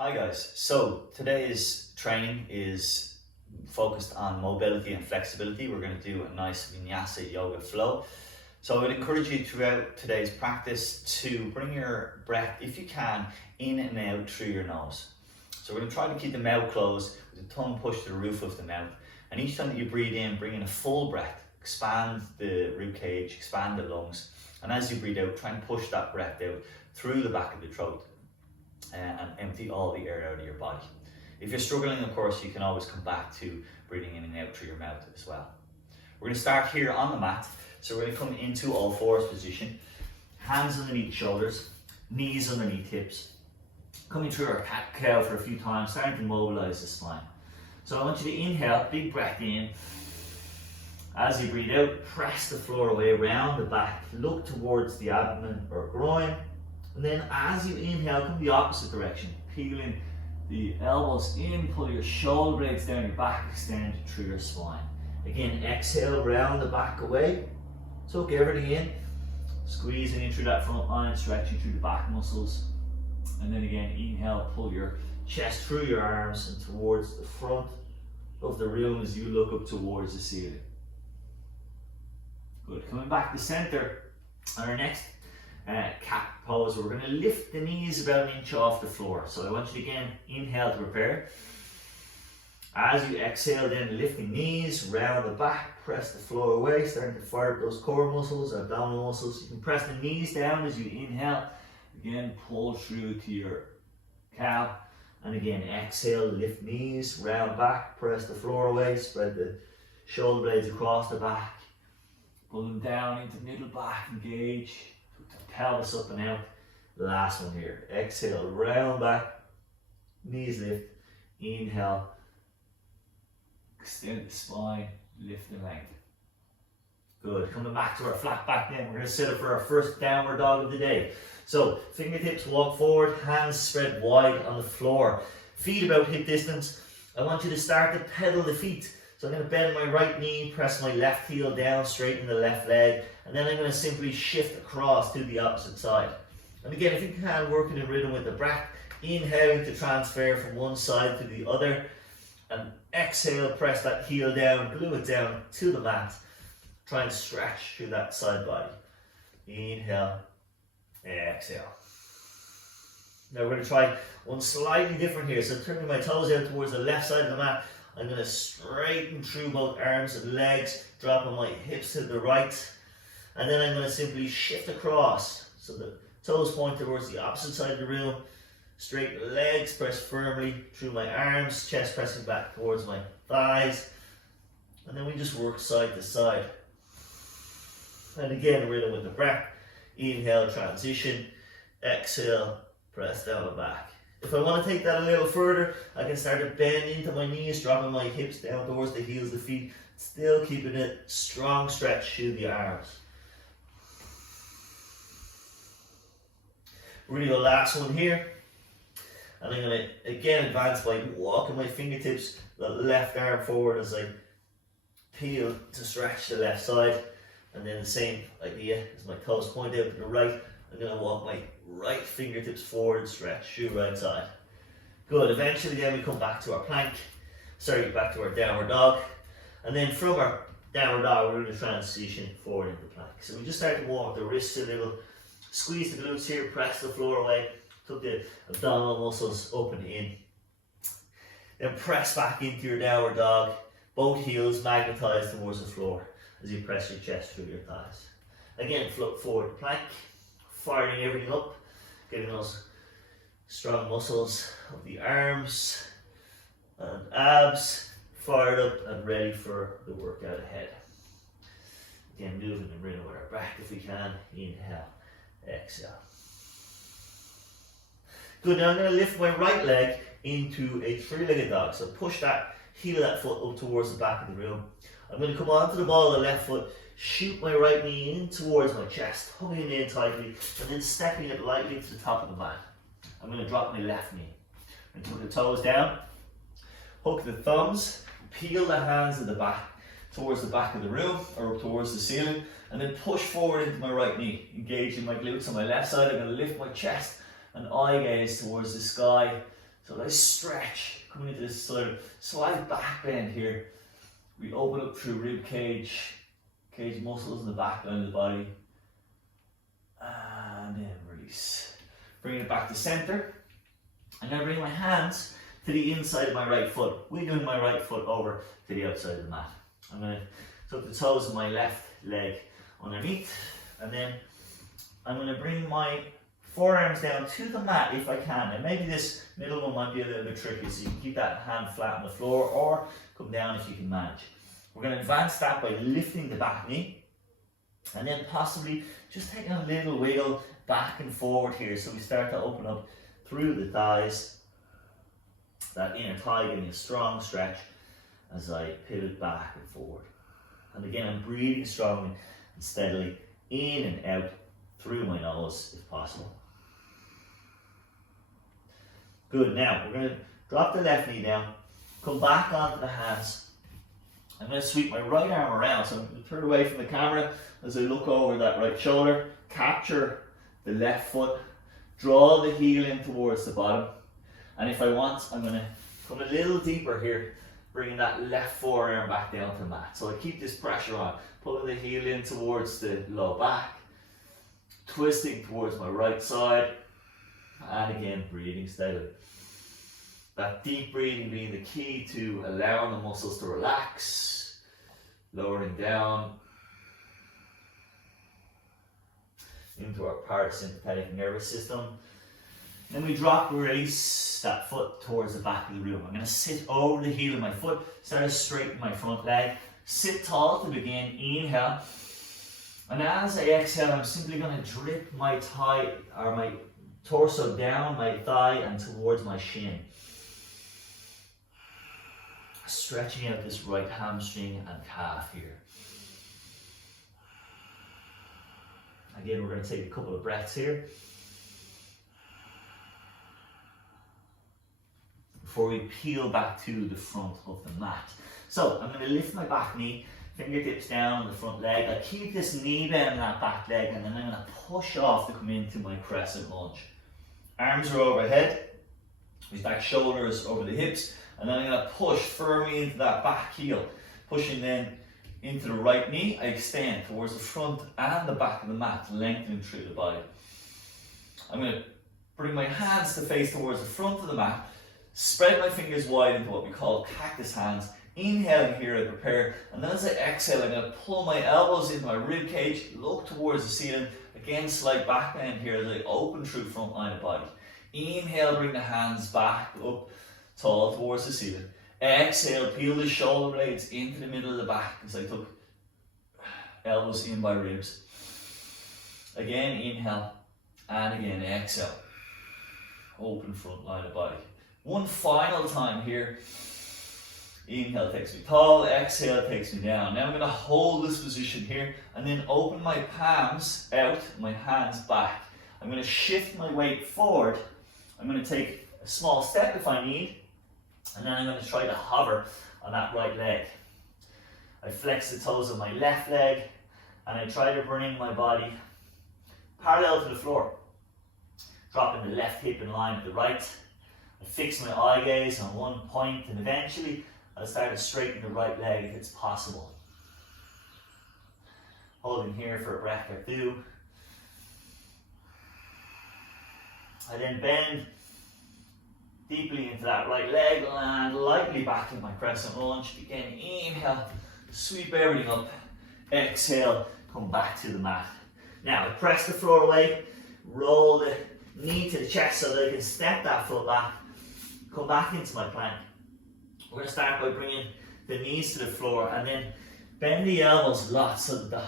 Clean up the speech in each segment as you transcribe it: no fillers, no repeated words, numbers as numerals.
Hi guys, so today's training is focused on mobility and flexibility. We're going to do a nice vinyasa yoga flow. So I would encourage you throughout today's practice to bring your breath, if you can, in and out through your nose. So we're going to try to keep the mouth closed with the tongue pushed to the roof of the mouth. And each time that you breathe in, bring in a full breath, expand the rib cage, expand the lungs. And as you breathe out, try and push that breath out through the back of the throat. And empty all the air out of your body. If you're struggling, of course, you can always come back to breathing in and out through your mouth as well. We're going to start here on the mat. So we're going to come into all fours position, hands underneath shoulders, knees underneath hips. Coming through our cat cow for a few times, starting to mobilize the spine. So I want you to inhale, big breath in. As you breathe out, press the floor away, round the back, look towards the abdomen or groin. And then as you inhale, come the opposite direction, peeling the elbows in, pull your shoulder blades down your back, extend through your spine. Again, exhale, round the back away, tuck everything in, squeezing in through that front line, stretching through the back muscles. And then again, inhale, pull your chest through your arms and towards the front of the room as you look up towards the ceiling. Good, coming back to center, on our next cat pose, we're going to lift the knees about an inch off the floor. So I want you to again inhale to prepare. As you exhale, then lift the knees, round the back, press the floor away, starting to fire up those core muscles, abdominal muscles. You can press the knees down as you inhale. Again, pull through to your cow. And again, exhale, lift knees, round back, press the floor away, spread the shoulder blades across the back. Pull them down into middle back, engage. Pelvis up and out. Last one here. Exhale, round back, knees lift. Inhale, extend the spine, lift the length. Good. Coming back to our flat back then, we're going to set up for our first downward dog of the day. So fingertips walk forward, hands spread wide on the floor, feet about hip distance. I want you to start to pedal the feet. So I'm going to bend my right knee, press my left heel down, straighten the left leg, and then I'm going to simply shift across to the opposite side. And again, if you can, working in rhythm with the breath, inhaling to transfer from one side to the other, and exhale, press that heel down, glue it down to the mat. Try and stretch through that side body. Inhale, exhale. Now we're going to try one slightly different here. So turning my toes out towards the left side of the mat, I'm going to straighten through both arms and legs, dropping my hips to the right. And then I'm going to simply shift across. So the toes point towards the opposite side of the room. Straighten the legs, press firmly through my arms, chest pressing back towards my thighs. And then we just work side to side. And again, rhythm with the breath. Inhale, transition. Exhale, press down and back. If I want to take that a little further, I can start to bend into my knees, dropping my hips down towards the heels of the feet, still keeping a strong stretch through the arms. We're going to go last one here. And I'm going to again advance by walking my fingertips, the left arm forward as I peel to stretch the left side. And then the same idea as my toes point out to the right. I'm going to walk my right fingertips forward, stretch through right side. Good. Eventually then we come back to our plank. Sorry, back to our downward dog. And then from our downward dog, we're going to transition forward into plank. So we just start to walk the wrists a little, squeeze the glutes here, press the floor away, tuck the abdominal muscles up and in. Then press back into your downward dog, both heels magnetized towards the floor as you press your chest through your thighs. Again, float forward plank. Firing everything up, getting those strong muscles of the arms and abs fired up and ready for the workout ahead. Again, moving in rhythm with our breath if we can. Inhale, exhale. Good, now I'm going to lift my right leg into a three-legged dog. So push that heel of that foot up towards the back of the room. I'm going to come onto the ball of the left foot, shoot my right knee in towards my chest, hugging it in tightly, and then stepping it lightly to the top of the mat. I'm going to drop my left knee. And put the toes down, hook the thumbs, peel the hands at the back towards the back of the room or up towards the ceiling, and then push forward into my right knee, engaging my glutes on my left side. I'm going to lift my chest and eye gaze towards the sky, So nice stretch, coming into this sort of slight back bend here. We open up through rib cage, cage muscles in the back line of the body. And then release. Bring it back to center. I'm going to bring my hands to the inside of my right foot, wiggling my right foot over to the outside of the mat. I'm going to tuck the toes of my left leg underneath, and then I'm going to bring my forearms down to the mat if I can. And maybe this middle one might be a little bit tricky, so you can keep that hand flat on the floor or come down if you can manage. We're going to advance that by lifting the back knee, and then possibly just taking a little wiggle back and forward here, so we start to open up through the thighs, that inner thigh getting a strong stretch as I pivot back and forward. And again, I'm breathing strongly and steadily in and out through my nose if possible. Good, now we're going to drop the left knee down, come back onto the hands. I'm going to sweep my right arm around, so I'm going to turn away from the camera as I look over that right shoulder, capture the left foot, draw the heel in towards the bottom, and if I want, I'm going to come a little deeper here, bringing that left forearm back down to the mat. So I keep this pressure on, pulling the heel in towards the low back, twisting towards my right side, and again breathing steadily. That deep breathing being the key to allowing the muscles to relax, lowering down into our parasympathetic nervous system. Then we drop, release that foot towards the back of the room. I'm going to sit over the heel of my foot, start to straighten my front leg, sit tall to begin, inhale. And as I exhale, I'm simply going to drip my thigh or my torso down my thigh and towards my shin. Stretching out this right hamstring and calf here. Again, we're going to take a couple of breaths here before we peel back to the front of the mat. So I'm going to lift my back knee, fingertips down on the front leg. I keep this knee bend in that back leg, and then I'm going to push off to come into my crescent lunge. Arms are overhead, my back shoulders over the hips, and then I'm going to push firmly into that back heel, pushing then into the right knee. I extend towards the front and the back of the mat, lengthening through the body. I'm going to bring my hands to face towards the front of the mat, spread my fingers wide into what we call cactus hands, inhaling here, I prepare, and then as I exhale, I'm going to pull my elbows into my rib cage, look towards the ceiling, again slight back bend here as I open through front line of body. Inhale, bring the hands back up, tall towards the ceiling. Exhale, peel the shoulder blades into the middle of the back as I took elbows in by ribs. Again, inhale, and again, exhale. Open front line of body. One final time here. Inhale takes me tall, exhale takes me down. Now I'm going to hold this position here and then open my palms out, my hands back. I'm going to shift my weight forward. I'm going to take a small step if I need, and then I'm going to try to hover on that right leg. I flex the toes of my left leg and I try to bring my body parallel to the floor, dropping the left hip in line with the right. I fix my eye gaze on one point, and eventually I'll start to straighten the right leg if it's possible. Holding here for a breath or two. I then bend deeply into that right leg, land lightly back in my crescent lunge. Again, inhale, sweep everything up. Exhale, come back to the mat. Now I press the floor away, roll the knee to the chest so that I can step that foot back, come back into my plank. We're going to start by bringing the knees to the floor and then bend the elbows a lot so that the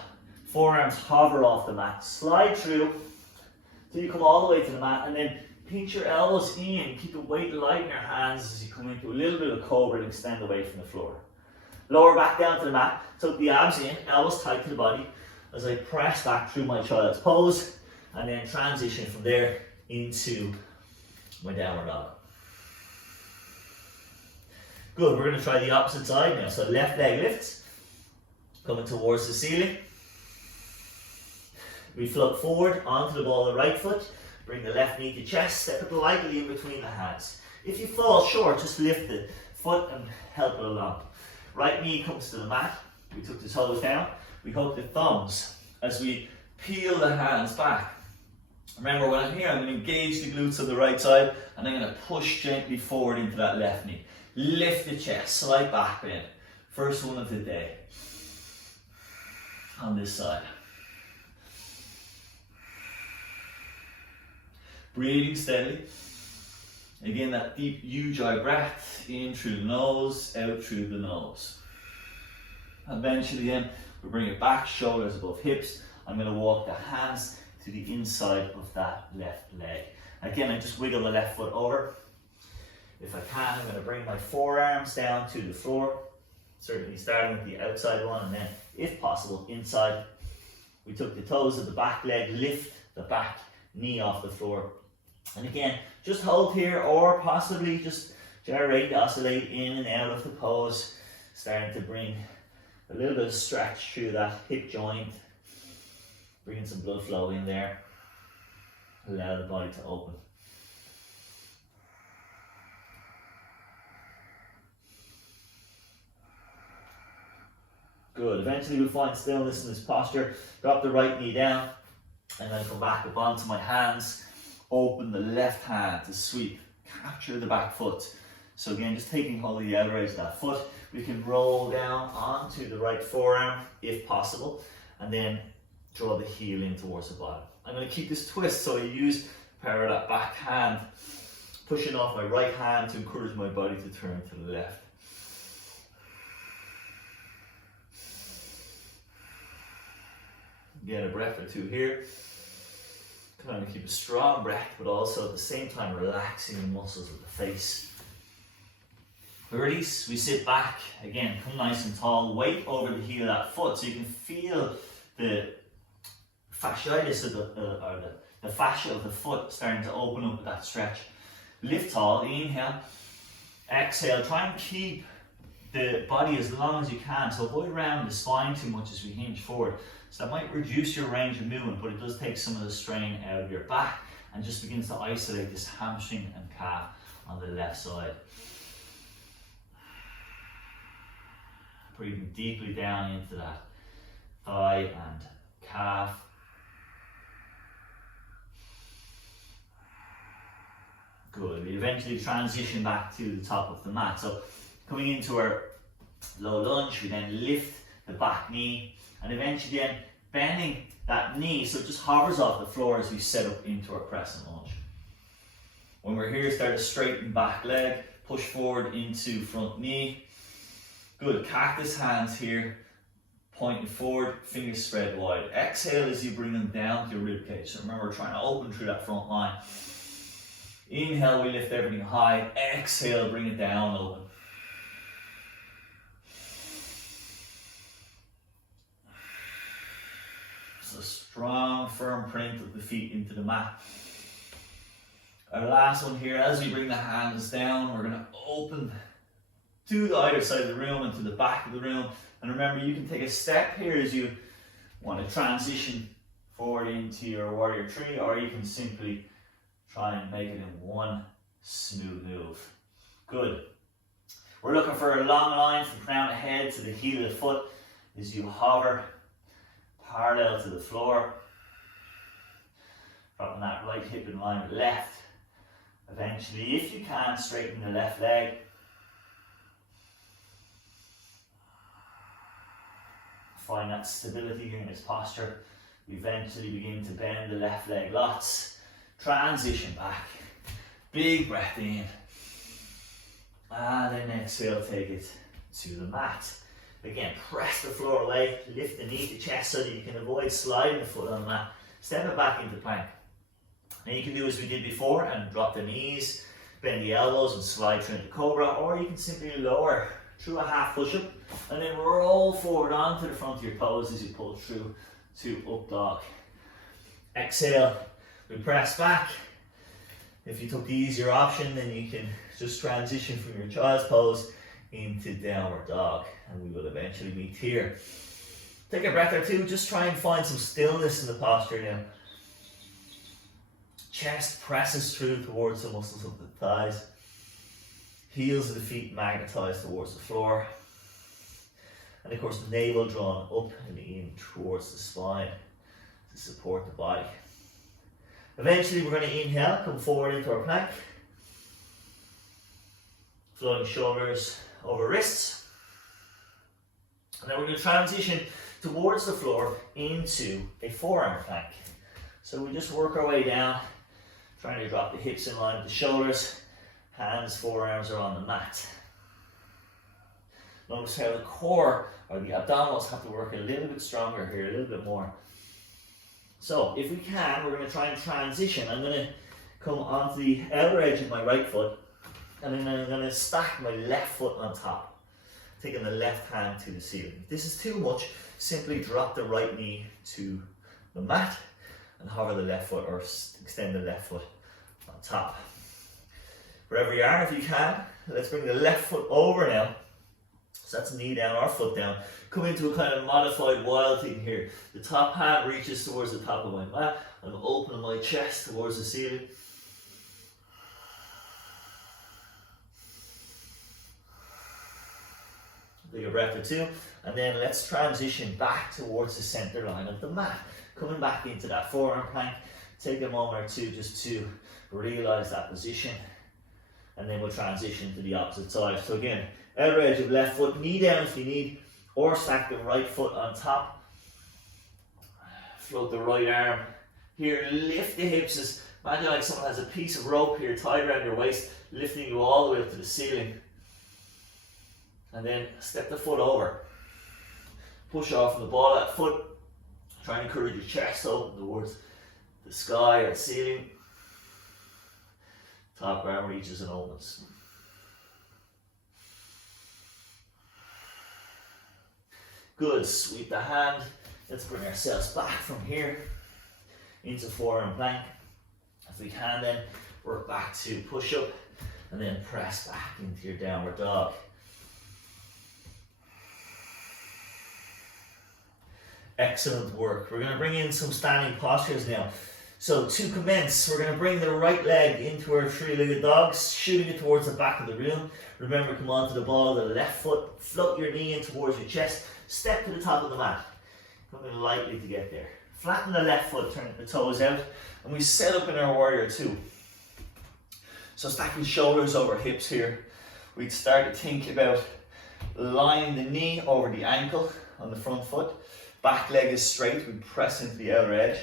forearms hover off the mat. Slide through till you come all the way to the mat, and then pinch your elbows in, keep the weight light in your hands as you come into a little bit of cobra and extend away from the floor. Lower back down to the mat, tuck the abs in, elbows tight to the body as I press back through my child's pose, and then transition from there into my downward dog. Good, we're going to try the opposite side now. So left leg lifts, coming towards the ceiling. We float forward onto the ball of the right foot, bring the left knee to chest, step it lightly in between the hands. If you fall short, just lift the foot and help it along. Right knee comes to the mat. We took the toes down. We hook the thumbs as we peel the hands back. Remember, when I'm here, I'm going to engage the glutes on the right side, and I'm going to push gently forward into that left knee. Lift the chest, slight back bend. First one of the day. On this side. Breathing steadily. Again, that deep Ujjayi breath, in through the nose, out through the nose. Eventually then, we bring it back, shoulders above hips. I'm going to walk the hands to the inside of that left leg. Again, I just wiggle the left foot over. If I can, I'm going to bring my forearms down to the floor. Certainly starting with the outside one, and then, if possible, inside. We took the toes of the back leg, lift the back knee off the floor. And again, just hold here, or possibly just gyrate, oscillate in and out of the pose. Starting to bring a little bit of stretch through that hip joint. Bringing some blood flow in there. Allow the body to open. Good. Eventually we'll find stillness in this posture. Drop the right knee down. And then come back up onto my hands. Open the left hand to sweep. Capture the back foot. So again, just taking hold of the outer edge of that foot. We can roll down onto the right forearm if possible. And then draw the heel in towards the bottom. I'm going to keep this twist, so I use the power of that back hand, pushing off my right hand to encourage my body to turn to the left. Get a breath or two here. Kind of keep a strong breath, but also at the same time relaxing the muscles of the face. We release, we sit back, again, come nice and tall, weight over the heel of that foot so you can feel the fasciitis of the fascia of the foot starting to open up with that stretch. Lift tall, inhale, exhale, try and keep the body as long as you can, so avoid rounding the spine too much as we hinge forward. So that might reduce your range of movement, but it does take some of the strain out of your back and just begins to isolate this hamstring and calf on the left side. Breathing deeply down into that thigh and calf. Good. We eventually transition back to the top of the mat. So coming into our low lunge, we then lift the back knee and eventually then bending that knee so it just hovers off the floor as we set up into our crescent lunge. When we're here, start to straighten back leg, push forward into front knee. Good. Cactus hands here, pointing forward, fingers spread wide. Exhale as you bring them down to your rib cage. So remember, we're trying to open through that front line. Inhale, we lift everything high. Exhale, bring it down, open. So strong, firm print of the feet into the mat. Our last one here, as we bring the hands down, we're going to open to the either side of the room and to the back of the room. And remember, you can take a step here as you want to transition forward into your warrior tree, or you can simply try and make it in one smooth move. Good. We're looking for a long line from crown of head to the heel of the foot as you hover parallel to the floor. Dropping that right hip in line with left. Eventually, if you can, straighten the left leg. Find that stability here in this posture. We eventually begin to bend the left leg lots. Transition back. Big breath in. And then exhale, take it to the mat. Again, press the floor away. Lift the knee to chest so that you can avoid sliding the foot on the mat. Step it back into plank. Now you can do as we did before and drop the knees, bend the elbows and slide through into cobra, or you can simply lower through a half push-up and then roll forward onto the front of your toes as you pull through to up dog. Exhale, we press back. If you took the easier option, then you can just transition from your child's pose into downward dog, and we will eventually meet here. Take a breath or two, just try and find some stillness in the posture now. Chest presses through towards the muscles of the thighs. Heels of the feet magnetized towards the floor. And of course, navel drawn up and in towards the spine to support the body. Eventually, we're going to inhale, come forward into our plank. Floating shoulders over wrists. And then we're going to transition towards the floor into a forearm plank. So we just work our way down, trying to drop the hips in line with the shoulders. Hands, forearms are on the mat. Notice how the core or the abdominals have to work a little bit stronger here, a little bit more. So if we can, we're going to try and transition. I'm going to come onto the outer edge of my right foot, and then I'm going to stack my left foot on top, taking the left hand to the ceiling. If this is too much, simply drop the right knee to the mat and hover the left foot, or extend the left foot on top. Wherever you are, if you can, let's bring the left foot over now. So that's knee down or foot down. Come into a kind of modified wild thing here. The top hand reaches towards the top of my mat. I'm opening my chest towards the ceiling. Take a breath or two, and then let's transition back towards the center line of the mat. Coming back into that forearm plank. Take a moment or two just to realize that position, and then we'll transition to the opposite side. So again, outer edge of left foot, knee down if you need, or stack the right foot on top. Float the right arm here, lift the hips. Imagine like someone has a piece of rope here tied around your waist, lifting you all the way up to the ceiling. And then step the foot over. Push off from the ball of that foot. Try and encourage your chest open towards the sky or the ceiling. Top arm reaches and opens. Good, sweep the hand. Let's bring ourselves back from here into forearm plank. If we can, then work back to push up and then press back into your downward dog. Excellent work. We're going to bring in some standing postures now. So to commence, we're going to bring the right leg into our three-legged dogs, shooting it towards the back of the room. Remember, come onto the ball of the left foot, float your knee in towards your chest, step to the top of the mat. Coming lightly to get there. Flatten the left foot, turn the toes out, and we set up in our warrior two. So stacking shoulders over hips here. We'd start to think about lying the knee over the ankle on the front foot. Back leg is straight, we press into the outer edge.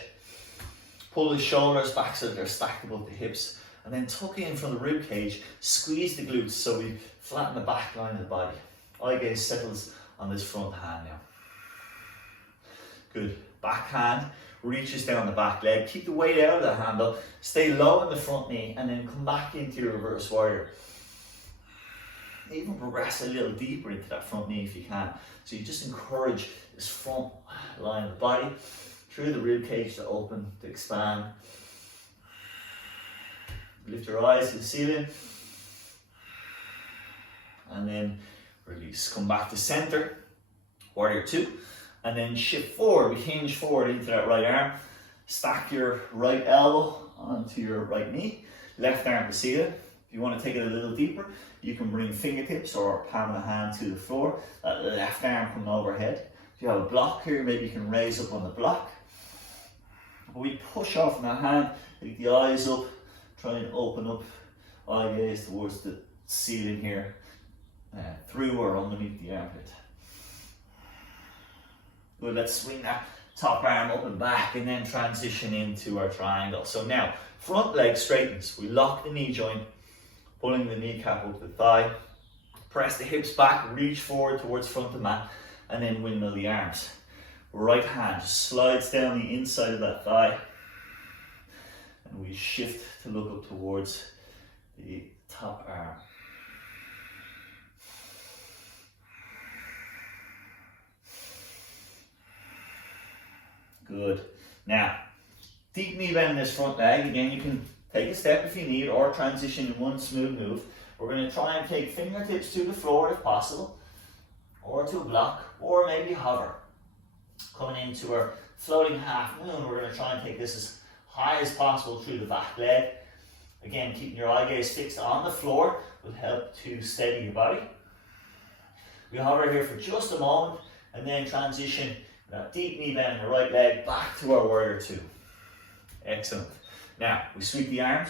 Pull the shoulders back so that they're stacked above the hips. And then tuck in from the rib cage, squeeze the glutes so we flatten the back line of the body. Eye gaze settles on this front hand now. Good. Back hand reaches down the back leg. Keep the weight out of the handle. Stay low in the front knee and then come back into your reverse warrior. Even progress a little deeper into that front knee if you can. So you just encourage this front line of the body through the rib cage to open, to expand. Lift your eyes to the ceiling. And then release. Come back to center. Warrior two. And then shift forward. We hinge forward into that right arm. Stack your right elbow onto your right knee. Left arm to ceiling. If you want to take it a little deeper, you can bring fingertips or palm of the hand to the floor. That left arm coming overhead. If you have a block here, maybe you can raise up on the block. We push off from that hand, take the eyes up, try and open up, eye gaze towards the ceiling here, through or underneath the armpit. Good, let's swing that top arm up and back and then transition into our triangle. So now, front leg straightens. We lock the knee joint, pulling the kneecap up the thigh. Press the hips back, reach forward towards front of the mat, and then windmill the arms. Right hand just slides down the inside of that thigh. And we shift to look up towards the top arm. Good. Now, deep knee bend in this front leg. Again, you can take a step if you need or transition in one smooth move. We're going to try and take fingertips to the floor if possible, or to a block, or maybe hover. Coming into our floating half moon, we're going to try and take this as high as possible through the back leg. Again, keeping your eye gaze fixed on the floor will help to steady your body. We hover here for just a moment and then transition that deep knee bend in the right leg back to our warrior two. Excellent. Now, we sweep the arms,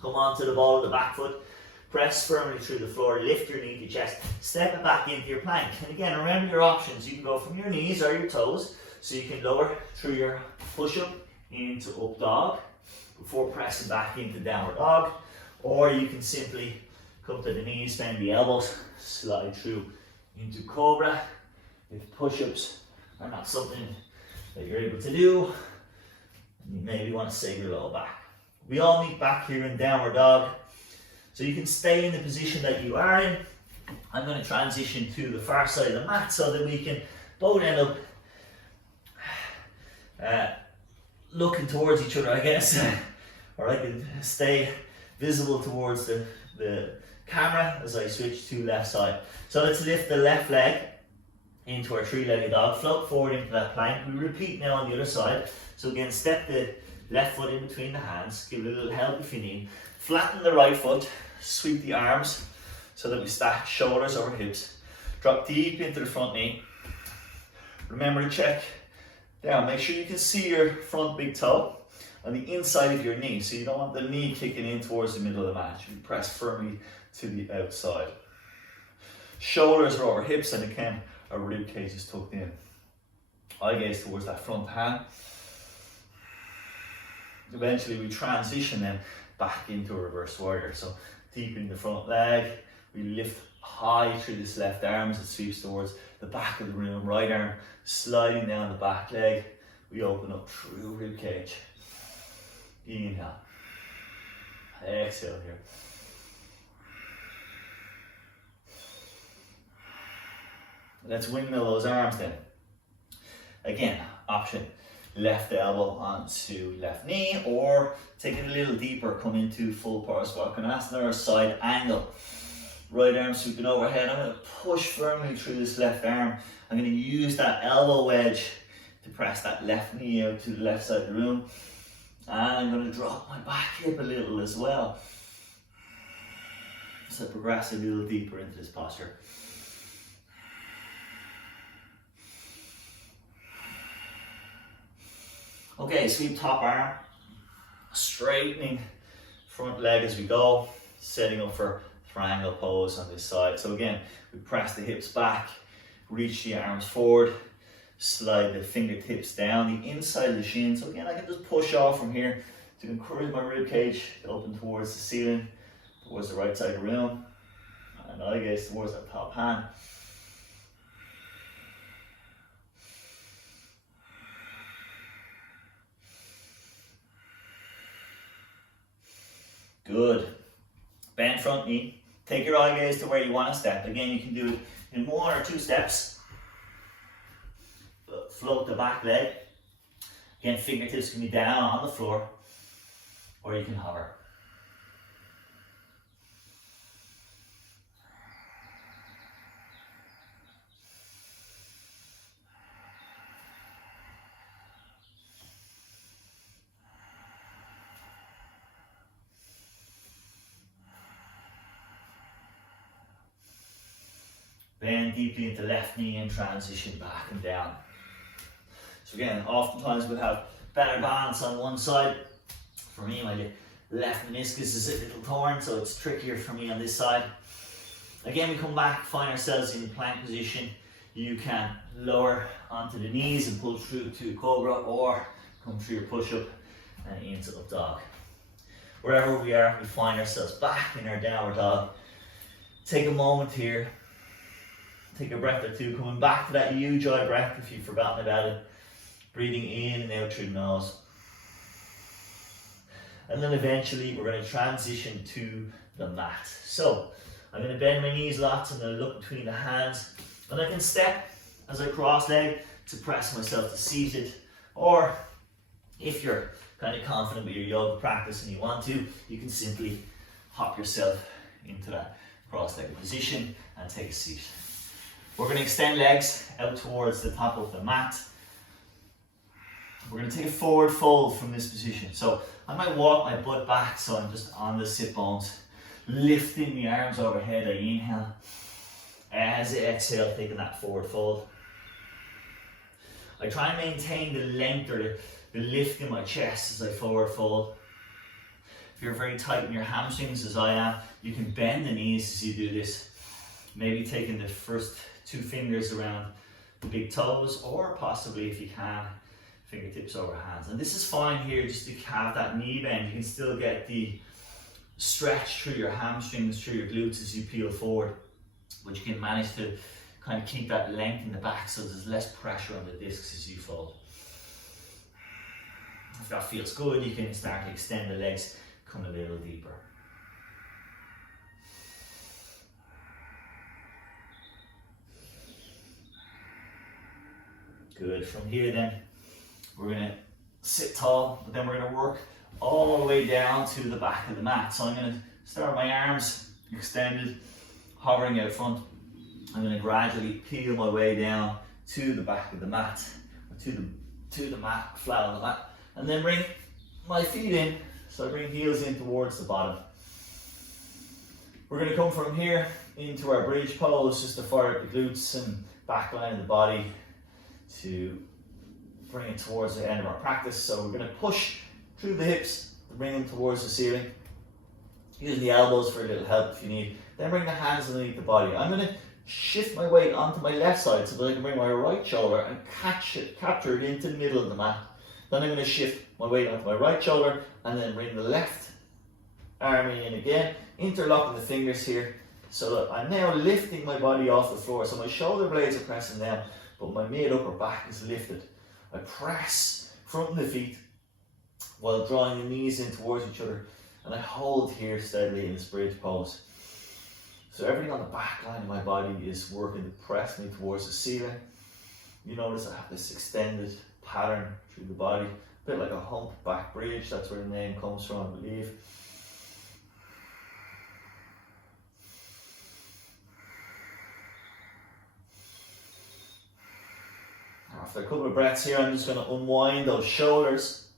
come onto the ball of the back foot, press firmly through the floor, lift your knee to chest, step it back into your plank. And again, remember your options. You can go from your knees or your toes, so you can lower through your push-up into up dog before pressing back into downward dog, or you can simply come to the knees, bend the elbows, slide through into cobra. If push-ups are not something that you're able to do, you maybe want to save your low back. We all meet back here in downward dog, so you can stay in the position that you are in. I'm going to transition to the far side of the mat so that we can both end up looking towards each other, I guess, or I can stay visible towards the camera as I switch to left side. So let's lift the left leg into our three-legged dog, float forward into that plank. We repeat now on the other side. So again, step the left foot in between the hands, give it a little help if you need. Flatten the right foot, sweep the arms so that we stack shoulders over hips. Drop deep into the front knee. Remember to check down, make sure you can see your front big toe on the inside of your knee, so you don't want the knee kicking in towards the middle of the mat. You press firmly to the outside. Shoulders are over hips, and again, our rib cage is tucked in. Eye gaze towards that front hand. Eventually we transition then back into a reverse warrior. So deep in the front leg, we lift high through this left arm as it sweeps towards the back of the room. Right arm sliding down the back leg. We open up through rib cage. Inhale. Exhale here. Let's windmill those arms then. Again, option left elbow onto left knee, or take it a little deeper, come into full Parasvarkanasana or side angle. Right arm sweeping overhead. I'm going to push firmly through this left arm. I'm going to use that elbow wedge to press that left knee out to the left side of the room. And I'm going to drop my back hip a little as well. So progress a little deeper into this posture. Okay, sweep top arm, straightening front leg as we go, setting up for triangle pose on this side. So again, we press the hips back, reach the arms forward, slide the fingertips down the inside of the shin. So again, I can just push off from here to encourage my rib cage to open towards the ceiling, towards the right side of the room, and eye gaze towards that top hand. Good. Bend front knee. Take your eye gaze to where you want to step. Again, you can do it in 1 or 2 steps. Float the back leg. Again, fingertips can be down on the floor, or you can hover. Bend deeply into left knee and transition back and down. So again, oftentimes we'll have better balance on one side. For me, my left meniscus is a little torn, so it's trickier for me on this side. Again, we come back, find ourselves in plank position. You can lower onto the knees and pull through to cobra, or come through your push-up and into up dog. Wherever we are, we find ourselves back in our downward dog. Take a moment here. Take a breath or two, coming back to that U-joy breath if you've forgotten about it. Breathing in and out through the nose. And then eventually we're going to transition to the mat. So I'm going to bend my knees lots, I'm going to look between the hands, and I can step as I cross leg to press myself to seated. Or if you're kind of confident with your yoga practice and you want to, you can simply hop yourself into that cross-legged position and take a seat. We're going to extend legs out towards the top of the mat. We're going to take a forward fold from this position. So I might walk my butt back so I'm just on the sit bones, lifting the arms overhead. I inhale. As I exhale, taking that forward fold. I try and maintain the length or the lift in my chest as I forward fold. If you're very tight in your hamstrings as I am, you can bend the knees as you do this. Maybe taking the first 2 fingers around the big toes, or possibly, if you can, fingertips over hands. And this is fine here, just to have that knee bend. You can still get the stretch through your hamstrings, through your glutes as you peel forward, but you can manage to kind of keep that length in the back so there's less pressure on the discs as you fold. If that feels good, you can start to extend the legs, come a little deeper. Good. From here then, we're going to sit tall, but then we're going to work all the way down to the back of the mat. So I'm going to start my arms extended, hovering out front. I'm going to gradually peel my way down to the back of the mat, or to the mat, flat on the mat, and then bring my feet in. So I bring heels in towards the bottom. We're going to come from here into our bridge pose, just to fire up the glutes and back line of the body to bring it towards the end of our practice. So we're going to push through the hips to bring them towards the ceiling. Use the elbows for a little help if you need. Then bring the hands underneath the body. I'm going to shift my weight onto my left side so that I can bring my right shoulder and capture it into the middle of the mat. Then I'm going to shift my weight onto my right shoulder and then bring the left arm in again, interlocking the fingers here so that I'm now lifting my body off the floor. So my shoulder blades are pressing down, but my mid upper back is lifted. I press front of the feet while drawing the knees in towards each other, and I hold here steadily in this bridge pose. So everything on the back line of my body is working to press me towards the ceiling. You notice I have this extended pattern through the body, a bit like a humpback bridge. That's where the name comes from, I believe. After a couple of breaths here, I'm just going to unwind those shoulders,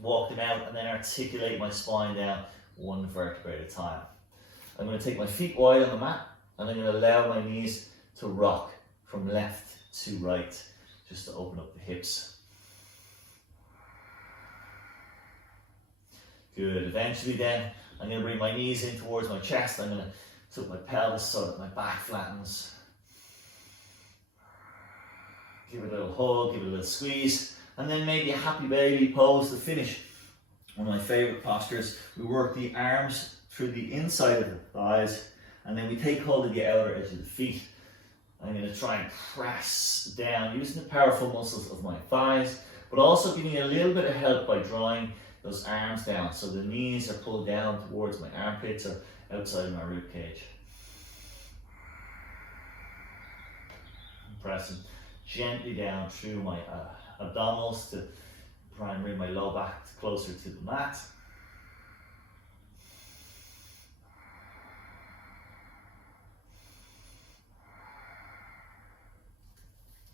walk them out, and then articulate my spine down 1 vertebrae at a time. I'm going to take my feet wide on the mat, and I'm going to allow my knees to rock from left to right, just to open up the hips. Good. Eventually then, I'm going to bring my knees in towards my chest. I'm going to tilt my pelvis so that my back flattens. Give it a little hug, give it a little squeeze, and then maybe a happy baby pose to finish. One of my favorite postures. We work the arms through the inside of the thighs, and then we take hold of the outer edge of the feet. I'm going to try and press down using the powerful muscles of my thighs, but also giving a little bit of help by drawing those arms down so the knees are pulled down towards my armpits or outside of my rib cage. Pressing gently down through my abdominals to try and bring my low back closer to the mat.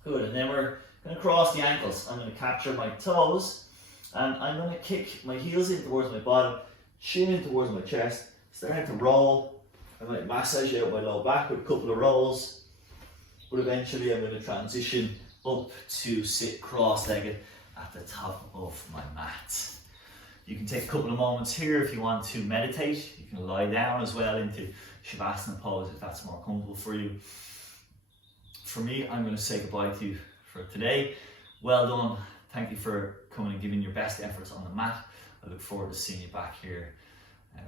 Good, and then we're going to cross the ankles. I'm going to capture my toes, and I'm going to kick my heels in towards my bottom, shin in towards my chest, starting to roll. I might massage out my low back with a couple of rolls. But eventually I'm going to transition up to sit cross-legged at the top of my mat. You can take a couple of moments here if you want to meditate. You can lie down as well into Shavasana pose if that's more comfortable for you. For me, I'm going to say goodbye to you for today. Well done. Thank you for coming and giving your best efforts on the mat. I look forward to seeing you back here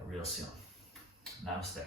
real soon. Namaste.